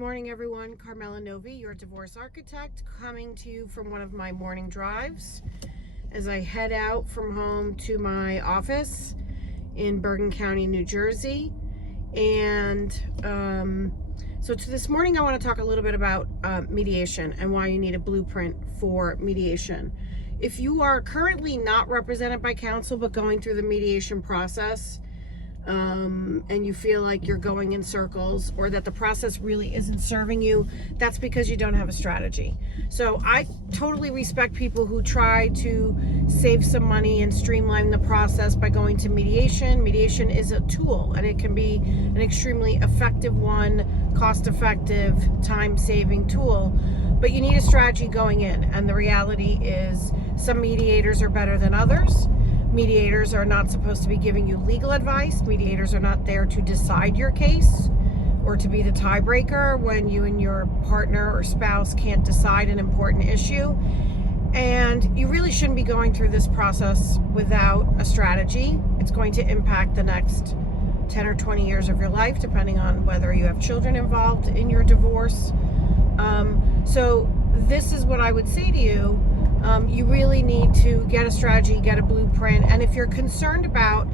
morning, everyone. Carmela Novi, your divorce architect, coming to you from one of my morning drives as I head out from home to my office in Bergen County, New Jersey. And so this morning I want to talk a little bit about mediation and why you need a blueprint for mediation. If you are currently not represented by counsel but going through the mediation process, and you feel like you're going in circles or that the process really isn't serving you, that's because you don't have a strategy. So I totally respect people who try to save some money and streamline the process by going to mediation. Mediation is a tool, and it can be an extremely effective one, cost-effective, time-saving tool, but you need a strategy going in. And the reality is some mediators are better than others. Mediators are not supposed to be giving you legal advice. Mediators are not there to decide your case or to be the tiebreaker when you and your partner or spouse can't decide an important issue. And you really shouldn't be going through this process without a strategy. It's going to impact the next 10 or 20 years of your life, depending on whether you have children involved in your divorce. So this is what I would say to you. You really need to get a strategy, get a blueprint, and if you're concerned about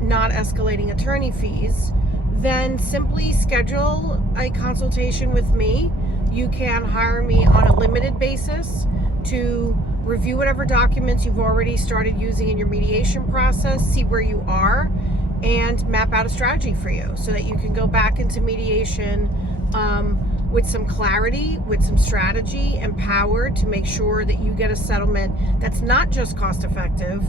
not escalating attorney fees, then simply schedule a consultation with me. You can hire me on a limited basis to review whatever documents you've already started using in your mediation process, see where you are, and map out a strategy for you so that you can go back into mediation with some clarity, with some strategy, empowered to make sure that you get a settlement that's not just cost effective,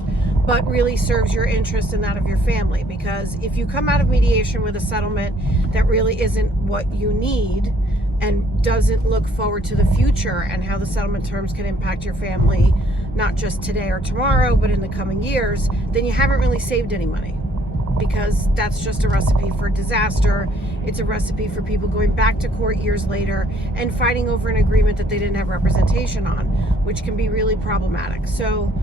but really serves your interest and that of your family. Because if you come out of mediation with a settlement that really isn't what you need and doesn't look forward to the future and how the settlement terms can impact your family, not just today or tomorrow, but in the coming years, then you haven't really saved any money. Because that's just a recipe for disaster. It's a recipe for people going back to court years later and fighting over an agreement that they didn't have representation on, which can be really problematic. So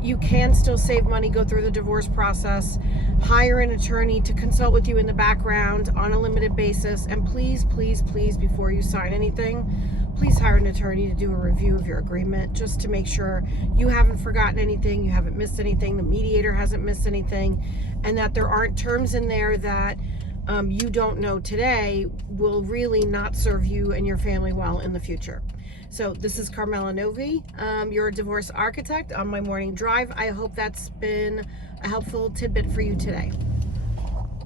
you can still save money, go through the divorce process, hire an attorney to consult with you in the background on a limited basis, and please, please, please, before you sign anything, please hire an attorney to do a review of your agreement just to make sure you haven't forgotten anything, you haven't missed anything, the mediator hasn't missed anything, and that there aren't terms in there that you don't know today will really not serve you and your family well in the future. So this is Carmela Novi, your divorce architect on my morning drive. I hope that's been a helpful tidbit for you today.